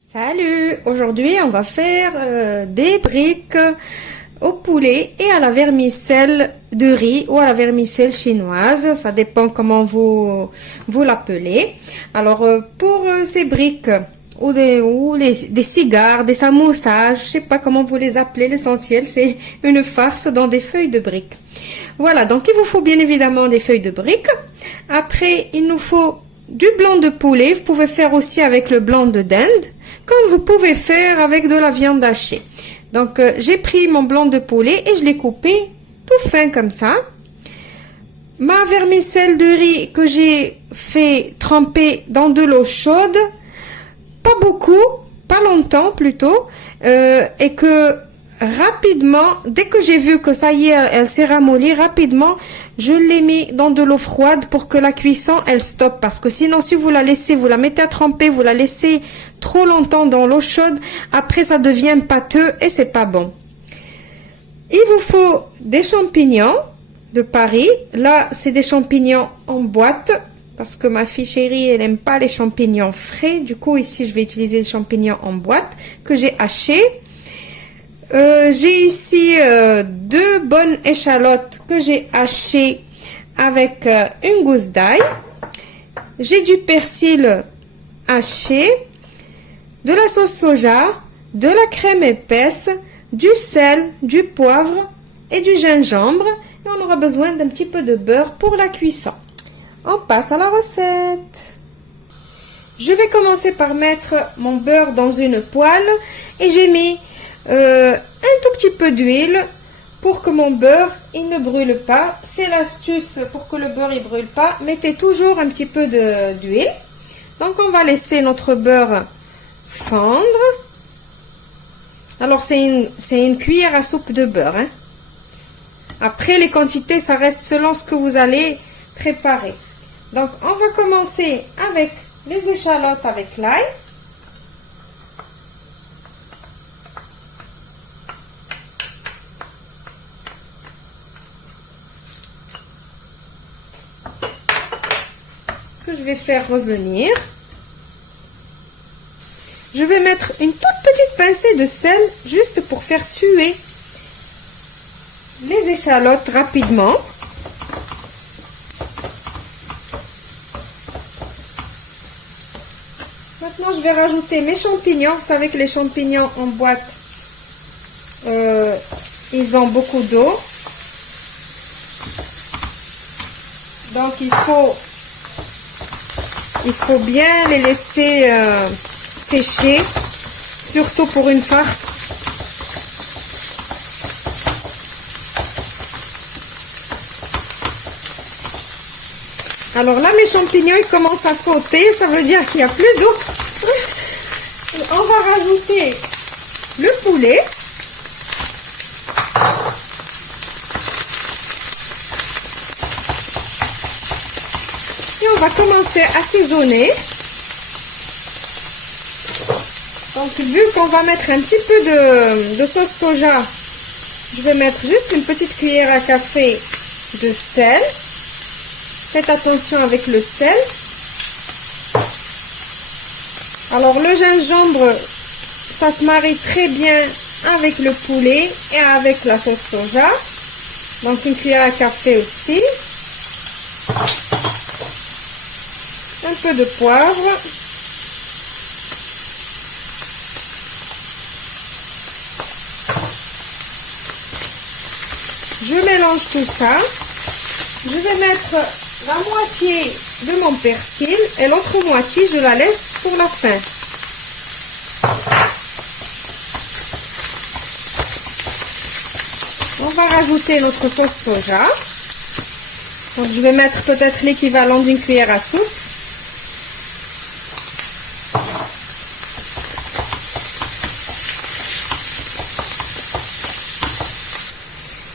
Salut! Aujourd'hui, on va faire des briques au poulet et à la vermicelle de riz ou à la vermicelle chinoise. Ça dépend comment vous l'appelez. Alors, pour ces briques des cigares, des samoussas, je sais pas comment vous les appelez, l'essentiel, c'est une farce dans des feuilles de briques. Voilà, donc il vous faut bien évidemment des feuilles de briques. Après, il nous faut du blanc de poulet. Vous pouvez faire aussi avec le blanc de dinde, comme vous pouvez faire avec de la viande hachée. Donc, j'ai pris mon blanc de poulet et je l'ai coupé tout fin comme ça. Ma vermicelle de riz que j'ai fait tremper dans de l'eau chaude, pas beaucoup, pas longtemps plutôt, et que rapidement, dès que j'ai vu que ça y est, elle s'est ramollie rapidement, je l'ai mis dans de l'eau froide pour que la cuisson, elle stoppe. Parce que sinon, si vous la laissez, vous la mettez à tremper, vous la laissez trop longtemps dans l'eau chaude, après ça devient pâteux et c'est pas bon. Il vous faut des champignons de Paris. Là, c'est des champignons en boîte. Parce que ma fille chérie, elle n'aime pas les champignons frais. Du coup, ici, je vais utiliser les champignons en boîte que j'ai hachés. J'ai ici deux bonnes échalotes que j'ai hachées avec une gousse d'ail. J'ai du persil haché, de la sauce soja, de la crème épaisse, du sel, du poivre et du gingembre. Et on aura besoin d'un petit peu de beurre pour la cuisson. On passe à la recette. Je vais commencer par mettre mon beurre dans une poêle et j'ai mis un tout petit peu d'huile pour que mon beurre il ne brûle pas. C'est l'astuce pour que le beurre il brûle pas. Mettez toujours un petit peu d'huile. Donc on va laisser notre beurre fondre. Alors c'est une cuillère à soupe de beurre. Hein. Après les quantités ça reste selon ce que vous allez préparer. Donc, on va commencer avec les échalotes avec l'ail. Que je vais faire revenir. Je vais mettre une toute petite pincée de sel juste pour faire suer les échalotes rapidement. Maintenant, je vais rajouter mes champignons. Vous savez que les champignons en boîte, ils ont beaucoup d'eau. Donc, il faut bien les laisser sécher, surtout pour une farce. Alors là, mes champignons, ils commencent à sauter. Ça veut dire qu'il n'y a plus d'eau. On va rajouter le poulet. Et on va commencer à assaisonner. Donc, vu qu'on va mettre un petit peu de sauce soja, je vais mettre juste une petite cuillère à café de sel. Faites attention avec le sel. Alors le gingembre, ça se marie très bien avec le poulet et avec la sauce soja. Donc une cuillère à café aussi. Un peu de poivre. Je mélange tout ça. Je vais mettre la moitié de mon persil et l'autre moitié je la laisse pour la fin. On va rajouter notre sauce soja. Donc je vais mettre peut-être l'équivalent d'une cuillère à soupe.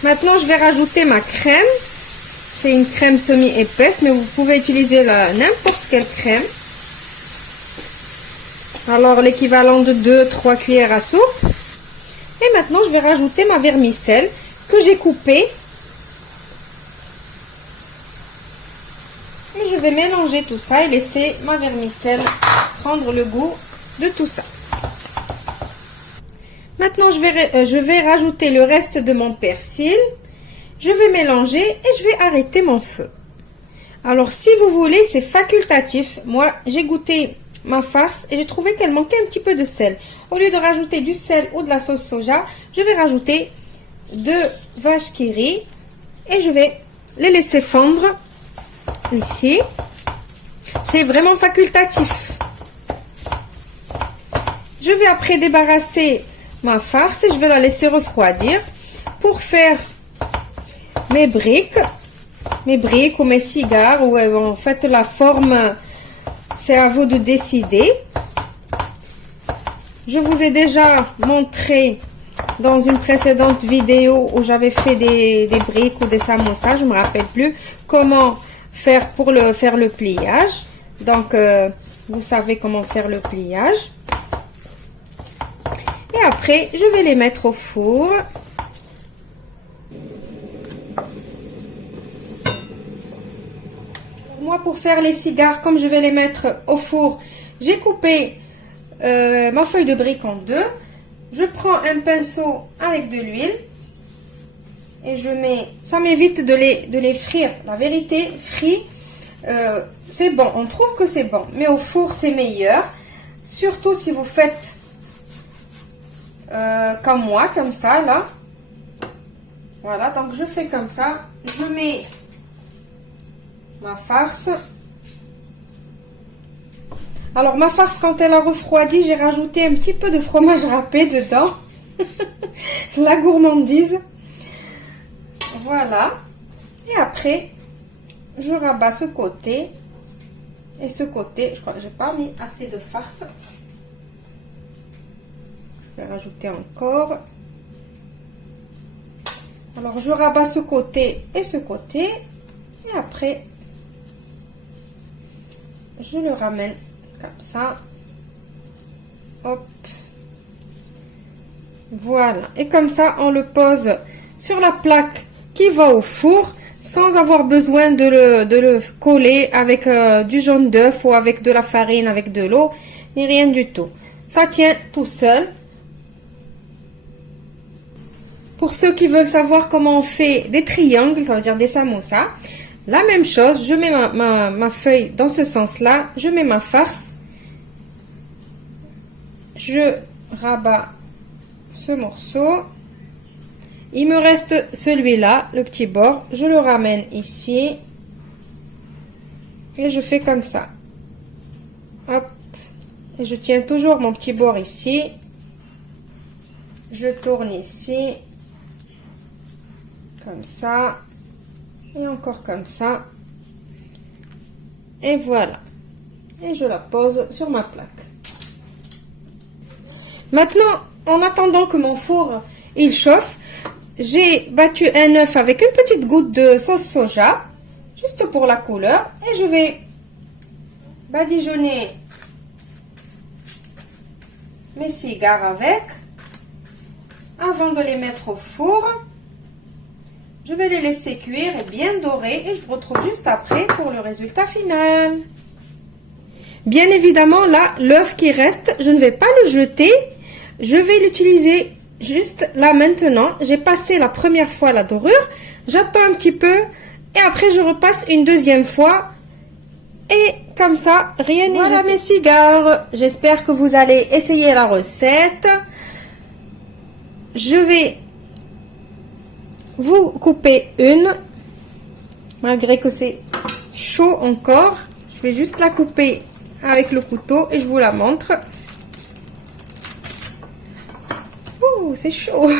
Maintenant je vais rajouter ma crème. C'est une crème semi-épaisse, mais vous pouvez utiliser n'importe quelle crème. Alors l'équivalent de 2-3 cuillères à soupe. Et maintenant je vais rajouter ma vermicelle que j'ai coupée. Et je vais mélanger tout ça et laisser ma vermicelle prendre le goût de tout ça. Maintenant, je vais rajouter le reste de mon persil. Je vais mélanger et je vais arrêter mon feu. Alors, si vous voulez, c'est facultatif. Moi, j'ai goûté ma farce et j'ai trouvé qu'elle manquait un petit peu de sel. Au lieu de rajouter du sel ou de la sauce soja, je vais rajouter 2 vaches qui rient et je vais les laisser fondre ici. C'est vraiment facultatif. Je vais après débarrasser ma farce et je vais la laisser refroidir pour faire mes briques ou mes cigares, ou en fait la forme, c'est à vous de décider. Je vous ai déjà montré dans une précédente vidéo où j'avais fait des briques ou des samosas, je me rappelle plus comment faire pour faire le pliage. Donc vous savez comment faire le pliage. Et après je vais les mettre au four. Moi, pour faire les cigares, comme je vais les mettre au four, j'ai coupé ma feuille de brique en deux. Je prends un pinceau avec de l'huile et je mets, ça m'évite de les frire. La vérité, frit, c'est bon, on trouve que c'est bon, mais au four c'est meilleur. Surtout si vous faites comme moi, comme ça, là. Voilà, donc je fais comme ça, je mets ma farce. Alors ma farce, quand elle a refroidi, j'ai rajouté un petit peu de fromage râpé dedans. La gourmandise. Voilà. Et après, je rabats ce côté et ce côté. Je crois que j'ai pas mis assez de farce. Je vais rajouter encore. Alors je rabats ce côté et ce côté. Et après, je le ramène comme ça. Hop. Voilà. Et comme ça, on le pose sur la plaque qui va au four sans avoir besoin de le coller avec du jaune d'œuf ou avec de la farine, avec de l'eau, ni rien du tout. Ça tient tout seul. Pour ceux qui veulent savoir comment on fait des triangles, ça veut dire des samosas, la même chose, je mets ma feuille dans ce sens-là, je mets ma farce, je rabats ce morceau, il me reste celui-là, le petit bord, je le ramène ici, et je fais comme ça, hop, et je tiens toujours mon petit bord ici, je tourne ici, comme ça, et encore comme ça, et voilà, et je la pose sur ma plaque. Maintenant, en attendant que mon four il chauffe, j'ai battu un œuf avec une petite goutte de sauce soja, juste pour la couleur, et je vais badigeonner mes cigares avec, avant de les mettre au four. Je vais les laisser cuire et bien dorer et je vous retrouve juste après pour le résultat final. Bien évidemment, là, l'œuf qui reste, je ne vais pas le jeter. Je vais l'utiliser juste là maintenant. J'ai passé la première fois la dorure. J'attends un petit peu et après je repasse une deuxième fois. Et comme ça, rien n'est jeté. Voilà mes cigares. J'espère que vous allez essayer la recette. Je vais vous coupez une, malgré que c'est chaud encore, je vais juste la couper avec le couteau et je vous la montre. Oh, c'est chaud.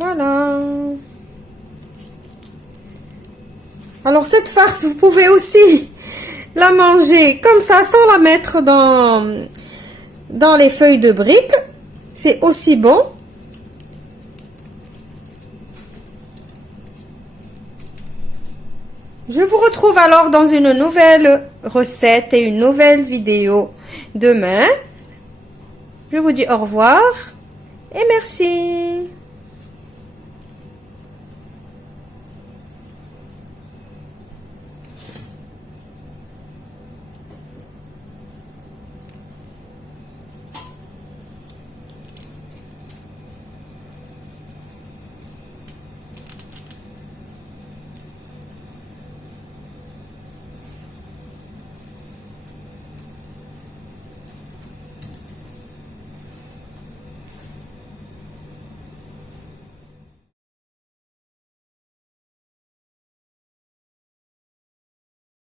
Voilà. Alors cette farce, vous pouvez aussi la manger comme ça, sans la mettre dans les feuilles de briques. C'est aussi bon. Je vous retrouve alors dans une nouvelle recette et une nouvelle vidéo demain. Je vous dis au revoir et merci.